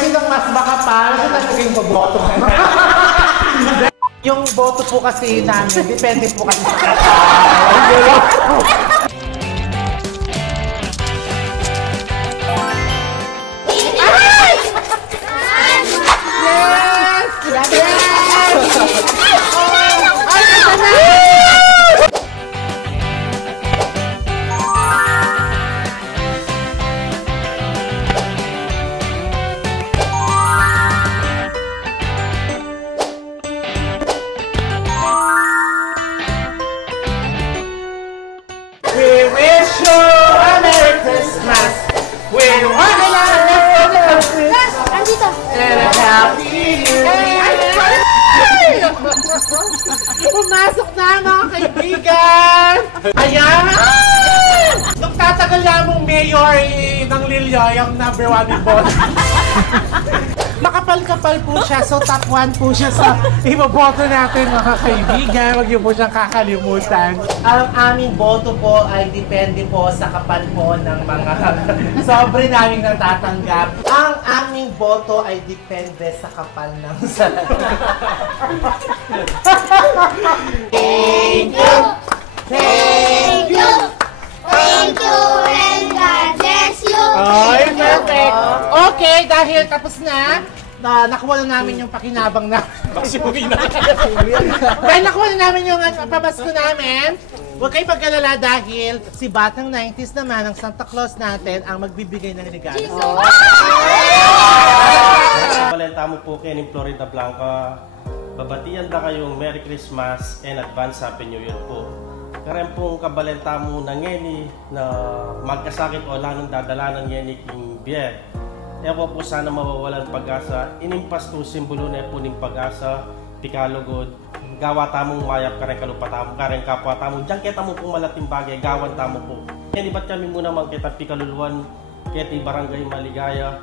Sinong mas makapal? Ito na naging boboto. Yung boto po kasi namin, depende po kasi sa kapal. We wish you a Merry Christmas. We want a lot of Christmas. Andito. And a Happy New Year. Pumasok na mga kaibigan. Ayan. Nung tatagal namong mayor ng Lilyo, yung number 1 in boss. Makapal-kapal po siya, so top 1 po siya sa iboboto natin mga kaibigan. Huwag niyo po siyang kakalimutan. Ang aming boto po ay depende po sa kapal po ng mga sobre naming natatanggap. Ang aming boto ay depende sa kapal ng Thank you. Thank you. Thank you and God bless you. Ay, perfect. Okay, dahil tapos na, nakuha na namin yung pakinabang na. Dahil nakuha na namin yung pabasko namin, huwag kayo pag-alala dahil si Batang 90s naman, ang Santa Claus natin, ang magbibigay ng regalo. Balenta mo po kayo ng Florida Blanca. Babatian na kayong Merry Christmas and Advance Happy New Year po. Karen pong kabalenta mo na ngeni na magkasakit o lalong dadala ng ngeni king biyer. Ewa po sana mawawalan pag-asa. Inimpas to simbolo na po ng pag-asa, pikalugod, gawa tamong mayap, karen kalupatamo, karen kapwa tamo. Diyan kita mo pong malating bagay, gawan tamo po. Ngeni ba't kami muna magkita pikaluluan, keti barangay Maligaya.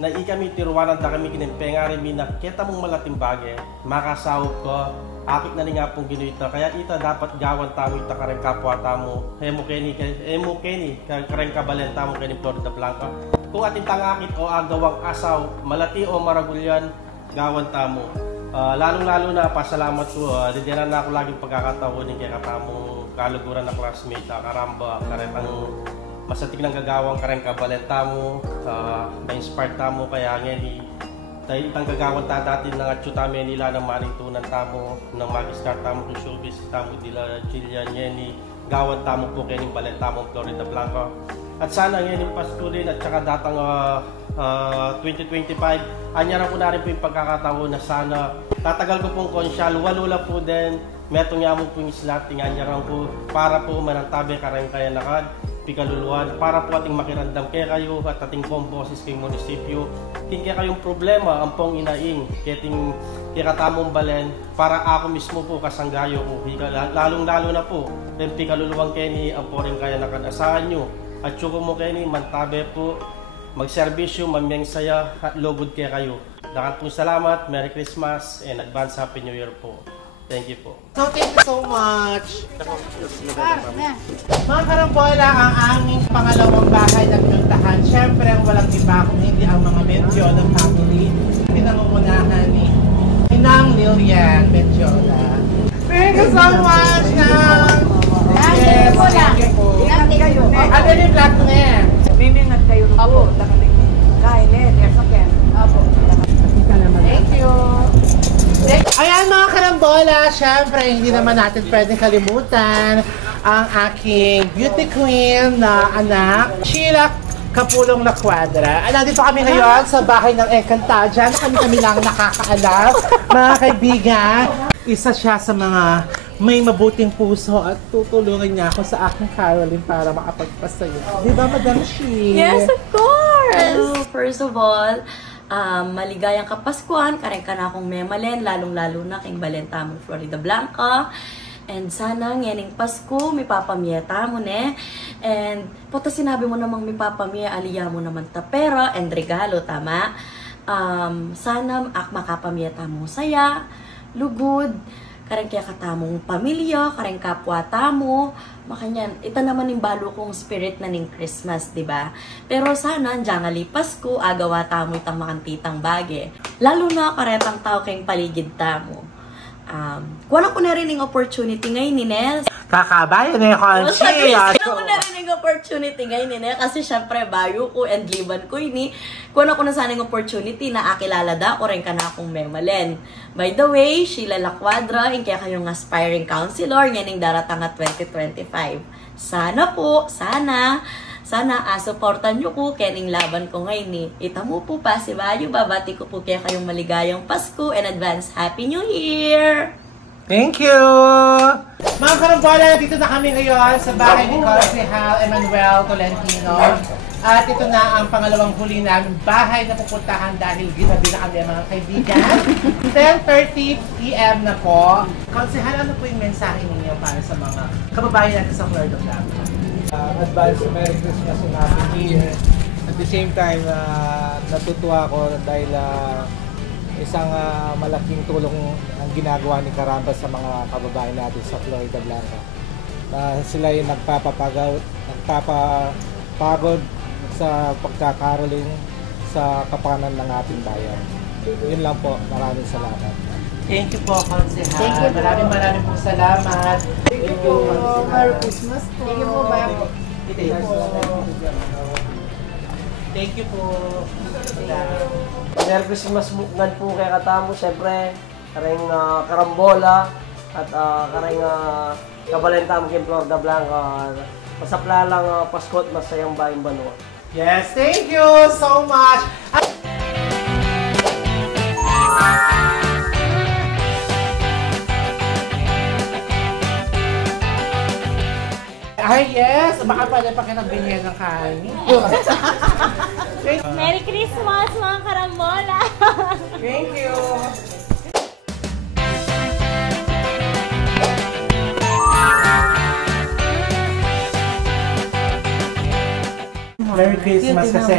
Na kami tiruwanan da kami kinempengari mina kita mong malating bagay, makasawag ko, akit na nga pong ginuita. Kaya ita dapat gawan tamo ita karen kapwa tamo. Emo keni karen kabalen tamo keni Florida Blanca. Kung ating tangakit o agawang asaw, malati o maragulyan, gawan tamo. Lalong-lalo na pasalamat ko, didiran na ako laging pagkakataon kaya katamong kaluguran na classmate, karamba, karen ang masatik ng gagawang karen kabalenta mo, na-inspired tamo kaya ngeni tayo itang gagawang dati ng atsyutame nila ng manitunan tamo, ng mag-start tamo kung showbiz tamo dila Jillian ngeni, gawan tamo po kaya ng balenta mo Florida Blanca. At sana ngeni pasturin at saka datang 2025, anyaran ko na rin po yung pagkakataon na sana tatagal ko pong konsyal, walo lang po din, metong yamong po yung slating anyaran ko para po manantabi karang kaya nakad pikaluluan para po ating makirandam kaya kayo at ating pong boses kayong munisipyo kaya kayong problema ang pong inaing kating katamong balen para ako mismo po kasanggayo ko lalong lalo na po yung pikaluluan keni ang po rin kaya nakanasahan nyo at syuko mo keni mantabe po magserbisyo mamiyang saya at logod kaya kayo dakat po salamat, Merry Christmas and Advance Happy New Year po. Thank you po. So, thank you so much. Mga karambola, ang aming pangalawang bahay na pinuntahan. Siyempre, ang walang iba kung hindi ang mga Medjola family. Pinangungunahan ni Inang Lilian Medjola. Thank you so much, Nang! Yes, thank you po. Ano yung vlog mo nga? Mimingat kayo na po. Kain eh, tersoken. Apo. Thank you. Ayan mga karambola, syempre hindi naman natin pwedeng kalimutan ang aking beauty queen na anak, Sheila Kapulong La Cuadra. Nandito kami ngayon sa bahay ng Encantadia. Kami lang nakakaalam, mga kaibigan. Isa siya sa mga may mabuting puso at tutulungan niya ako sa aking Caroline para makapagpasayo. Di ba, Madam She? Yes, of course! First of all, maligayang kapaskuhan, kareng ka na akong memalen, lalong-lalo na king balenta mo Florida Blanca. And sana ngening Pasko, may papamieta mo ne. And pota sinabi mo namang may papamiya, aliya mo naman ta pera and regalo, tama? Sana makapamieta mo saya, lugod, kareng kaya katamong pamilya, kareng kapwa tamo, makanyan, ita naman yung balo kong spirit na ning Christmas, di ba? Pero sana, dyan lipas ko, agawa tamo itang makantitang bage. Lalo na karetang tao kayong paligid tamo. Kuha ko na rin yung opportunity ngayon ni Nels. Kakabayan eh, Conchi. Kuha ko na rin yung opportunity ngayon ni Nels. Kasi syempre, bayo ko and liban ko ini. Kuha ko na sana yung opportunity na akilala da ko rin ka na akong memalen. By the way, Sheila Laquadra, yung kaya kayong aspiring counselor, ngayon yung daratang at 2025. Sana po, sana, supportan nyo ko kening laban ko ngayon ni. Itamo po pa si Bayo, babati ko po kaya kayong maligayang Pasko and advance Happy New Year! Thank you! Mga karambola, dito na kami ngayon sa bahay ni Consihal Emmanuel Tolentino. At ito na ang pangalawang huli namin bahay na pupuntahan dahil ginabi na kami mga kaibigan. 10:30 p.m. na po. Consihal, ano po yung mensahe ninyo para sa mga kababayan natin sa Florida Blanca? Advance Merry Christmas and Happy New Year. At the same time, natutuwa ako dahil isang malaking tulong ang ginagawa ni Carambas sa mga kababayan natin sa Florida Blanca. Sila yung nagpapagod sa pagkakaroling sa kapakanan ng ating bayan. Yun lang po. Maraming salamat. Thank you po, Consihal. Thank you. Maraming pong salamat. Thank you po. Merry Christmas po. Thank you po, Bayo. Thank you po. Merry Christmas ngan po kay katamo, syempre kareng karambola at kareng kabalenta mo kay Florida Blanca. Masapla lang Pasko at masayang bayang Banwa. Yes, thank you so much. Ay, yes! Baka pala pa kinabinyan ng kain. Merry Christmas, mga karambola! Thank you! Merry Christmas kasi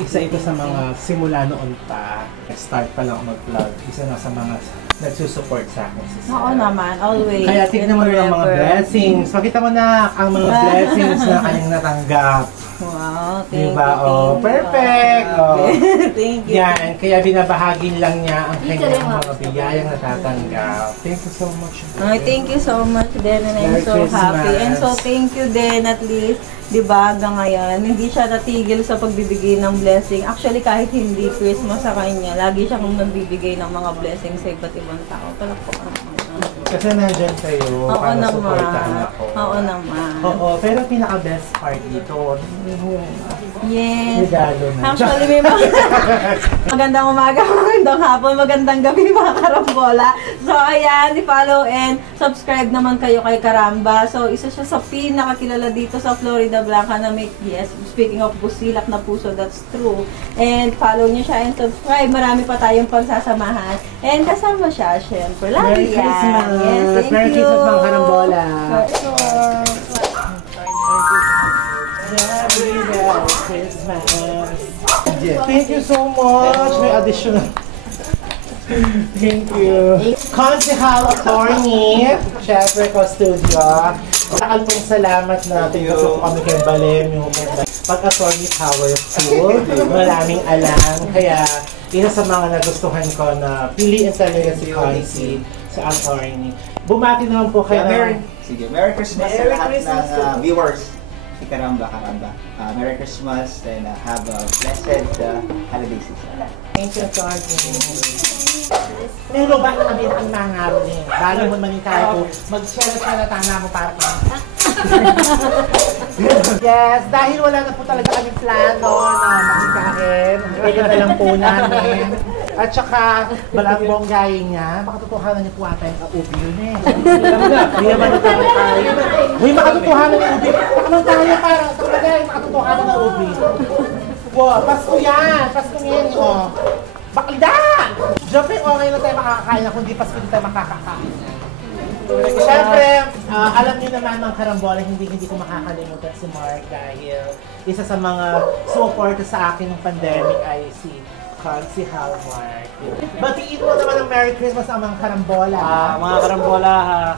isa ito sa mga simula noon pa. Start pa lang ako mag-vlog. Isa na sa mga nagsusupport sa akin. Oo naman, always. Kaya tignan mo ang mga blessings. Pakita mo na ang mga blessings na kanyang natanggap. Wow, thank diba? you. Oh, perfect! Oh. Thank you. Yan, kaya binabahagi lang niya ang kanyang mga biyayang natatanggap. Thank you so much. Ay, thank you so much din and I'm Merry so happy. Christmas. And so thank you din at least, di ba, hanggang ngayon, hindi siya natigil sa pagbibigay ng blessing. Actually, kahit hindi Christmas sa kanya, lagi siya kung nagbibigay ng mga blessings sa iba't ibang tao. Palakpakan naman. Kasi nandyan kayo para supportahan ako. Oo naman. Oo, pero pinaka-best part dito, Yes. regalo na. Actually, may mga magandang umaga, magandang hapon, magandang gabi mga karambola. So, ayan, i-follow and subscribe naman kayo kay Karamba. So, isa siya sa pinakakilala dito sa Florida Blanca na may, yes, speaking of busilak na puso, that's true. And follow niyo siya and subscribe. Marami pa tayong pagsasamahan. And kasama siya, syempre. Merry Lagi yan. Christmas! Yes, thank Merry you. Christmas mga karambola! Merry Christmas! Thank you so much! May additional. Thank you. Consihal Attorney, syempre ko studio. Saan pong salamat natin kasi po kami kay Balem, yung pag-attorney powerful. Maraming alam. Kaya isa sa mga nagustuhan ko na piliin talaga si Consi sa attorney. Bumati naman po kayo. Sige, Merry Christmas Merry sa lahat Christmas ng viewers. Si Karamba. Merry Christmas and have a blessed holiday season. Thank you, attorney. Pero ba kami ang nangaro niya? Balo mo man tayo po, mag-share na tana mo para po. Yes, dahil wala na po talaga kami plano na makikain. Pwede na lang po namin. At saka, malambong gaya niya, makatotohanan niya po ata yung ubi yun eh. Hindi naman na tayo. Uy, makatotohanan yung ubi. Naman tayo para talaga yung makatotohanan ng ubi. Wow, Pasko yan! Pasko yan, oh. Baklidan! Siyempre, okay na tayo makakakain na, kundi Pasko din tayo makakakain. Siyempre, alam niyo naman mga karambola, hindi ko makakalimutan si Mark dahil isa sa mga support sa akin ng pandemic ay si si Hallmark. Batiin mo naman ng Merry Christmas ang mga karambola. Mga karambola,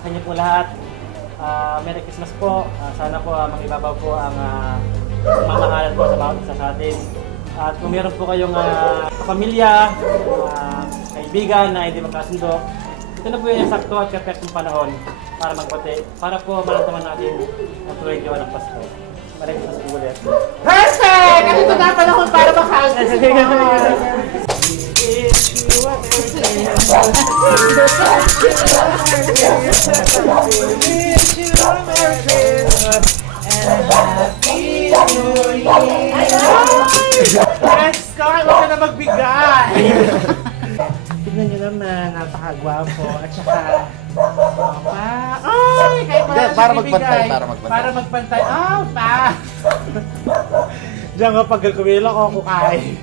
kanya po lahat. Merry Christmas po. Sana po mag-ibabaw po ang mamahalan po sa bawat isa sa atin. At kung meron po kayong pamilya, kaibigan na hindi magkasundo, ito na po yung sakto at perfectong panahon para magpati, para po maramdaman natin ang tuloy diwa ng Pasko. Maraming Pasko ulit. Perfect! At ito na panahon para makakasin mo. Let's go! Huwag ka na magbigay! Tignan nyo naman, napakagwapo. At saka, ay! Kahit para magpantay, para magpantay. Oh, pa! Diyan nga pag kumilok ako kukain.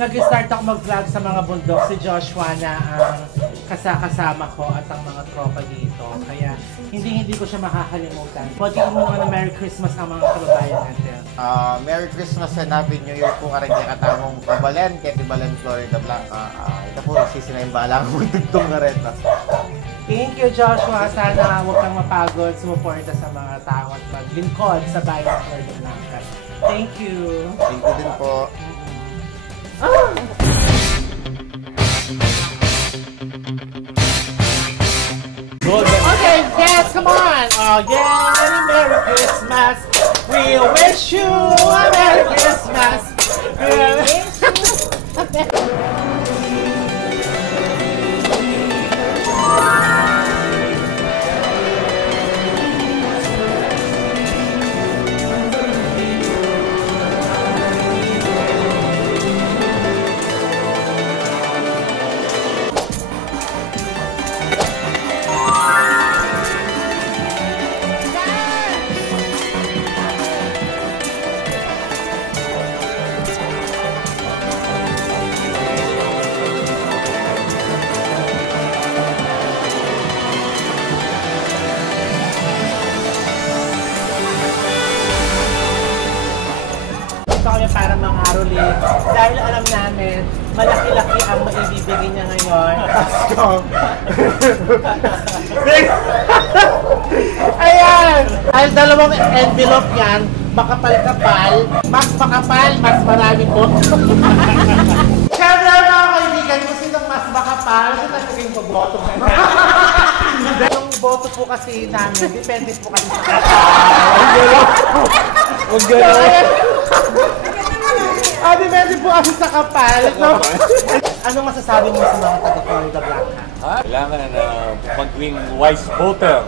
Nag-start ako mag-vlog sa mga bundok. Si Joshua na ang kasama ko at ang mga tropa dito. Kaya hindi ko siya makakalimutan. Batiin mo naman ng Merry Christmas ang mga kababayan natin. Merry Christmas and Happy New Year po ka rin kay katamong Kabalen, Ketty Balen, Florida Blanca. Ito po, sisinayang bala ko magtugtong na rin. Thank you, Joshua. Sana huwag kang mapagod, sumuporta sa mga tao at maglingkod sa bayan ng Florida Blanca. Thank you. Thank you din po. Okay, yes, come on. Oh, yeah, Merry Christmas. We wish you a Merry Christmas. We wish you para mga aruli dahil alam namin malaki-laki ang maibibigay niya ngayon. Pasko! Ayan! Ay, dalawang envelope yan, makapal-kapal, mas makapal, mas marami po. Siyempre mga kaibigan, kung sinong mas makapal, kung nagiging boboto ka na. Yung boto po kasi namin, depende po kasi sa kapal. Huwag gano'n. Depende po kasi sa kapal. No? Anong masasabi mo sa mga taga-Florida Blanca? Kailangan na maging wise voter.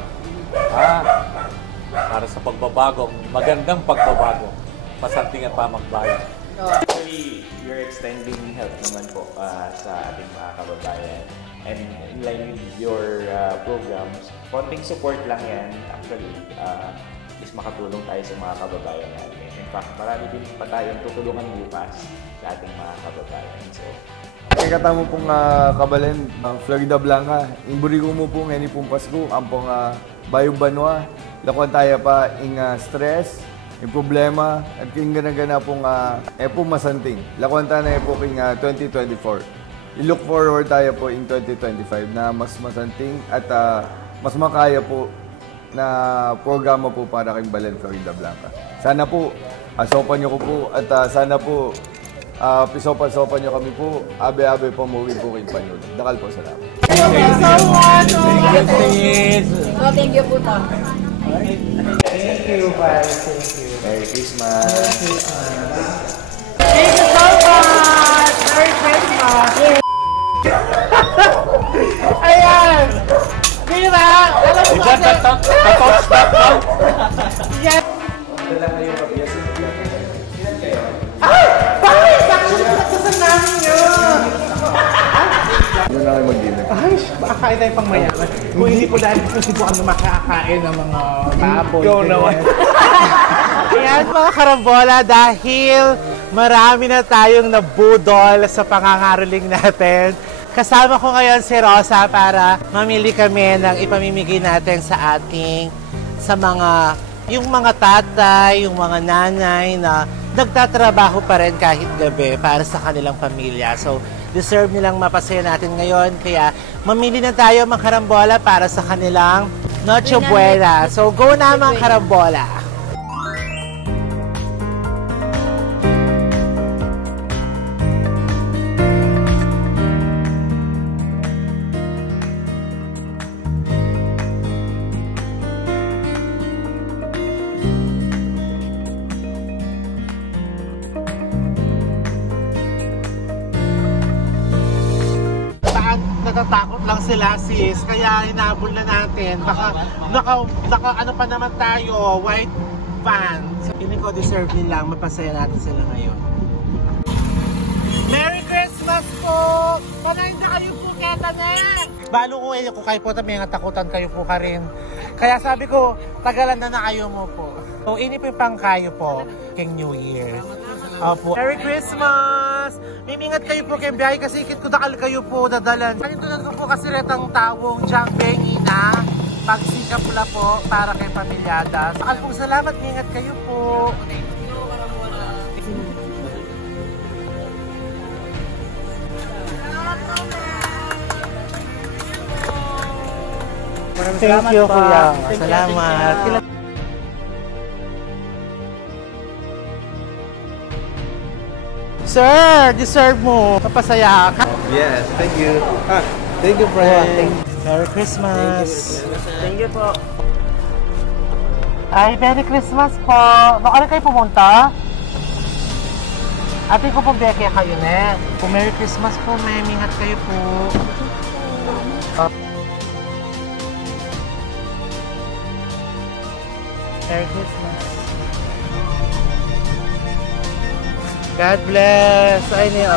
Para sa pagbabagong, magandang pagbabago. Pasantingan pa magbayan. Actually, you're extending help naman po sa ating mga kababayan. And in line with your programs, konting support lang yan. Actually, is makatulong tayo sa mga kababayan natin. In fact, marami din pa tayong tutulungan bukas sa ating mga kababayan. So, kaya katamo pong Kabalen, Florida Blanca, imburigo mo pong ngayon pong Pasko, ang pong bayong banwa, lakuan tayo pa ing stress, yung problema, at kung gana-gana pong pong masanting. Lakuan tayo na po king 2024. I-look forward tayo po in 2025 na mas masanting at mas makaya po na programa po para kay Balen, Florida Blanca. Sana po, asopan niyo ko po at sana po, pisopan-sopan niyo kami po, abe-abe po mawin po kay Panyol. Dakal po, salamat. Thank you so much! Thank you po, Tom. Thank you, bye. Thank you. Merry Christmas! Thank you so much! Merry Christmas! Ayan! Diba? Alam mo kasi... Yes! Dala kayo mabiyas. Bakit? Actually, pinagsasan namin yun! Ano na kayo mag-dinner? Ay, makakain tayo pang mayaman. Kung hindi po dahil susubukan na makakain ng mga baboy. Go naman! Ayan mga karambola, dahil marami na tayong nabudol sa pangangaroling natin. Kasama ko ngayon si Rosa para mamili kami ng ipamimigay natin sa ating, sa mga yung mga tatay, yung mga nanay na nagtatrabaho pa rin kahit gabi para sa kanilang pamilya. So, deserve nilang mapasaya natin ngayon. Kaya, mamili na tayo mga karambola para sa kanilang Noche Buena. So, go na mga karambola! Natatakot lang sila sis, kaya hinabol na natin. Baka naka ano pa naman tayo, white van. So, feeling ko deserve nilang mapasaya natin sila ngayon. Merry Christmas po! Panay na kayo po, Ketanek! Balo ko eh, kung kayo po may takutan kayo po ka rin. Kaya sabi ko, tagalan na kayo mo po. So, inipipang kayo po, King New Year. Opo. Merry Christmas! Mimingat kayo po kay biyahe kasi ikit ko dakal kayo po dadalan. Ito ko po kasi retang tawong Jambeng na pagsika pula po para kay pamilyada. Sakal pong salamat, mingat kayo po. Thank you, kuya. Salamat. Sir, deserve mo. Papasaya ka. Yes, thank you. Thank you, friend. Merry Christmas. Thank you po. Ay, Merry Christmas po. Baka na kayo pumunta? Ate ko po, Becky, kayo na. Kung Merry Christmas po, may mingat kayo po. Merry Christmas. God bless. Ay niyo.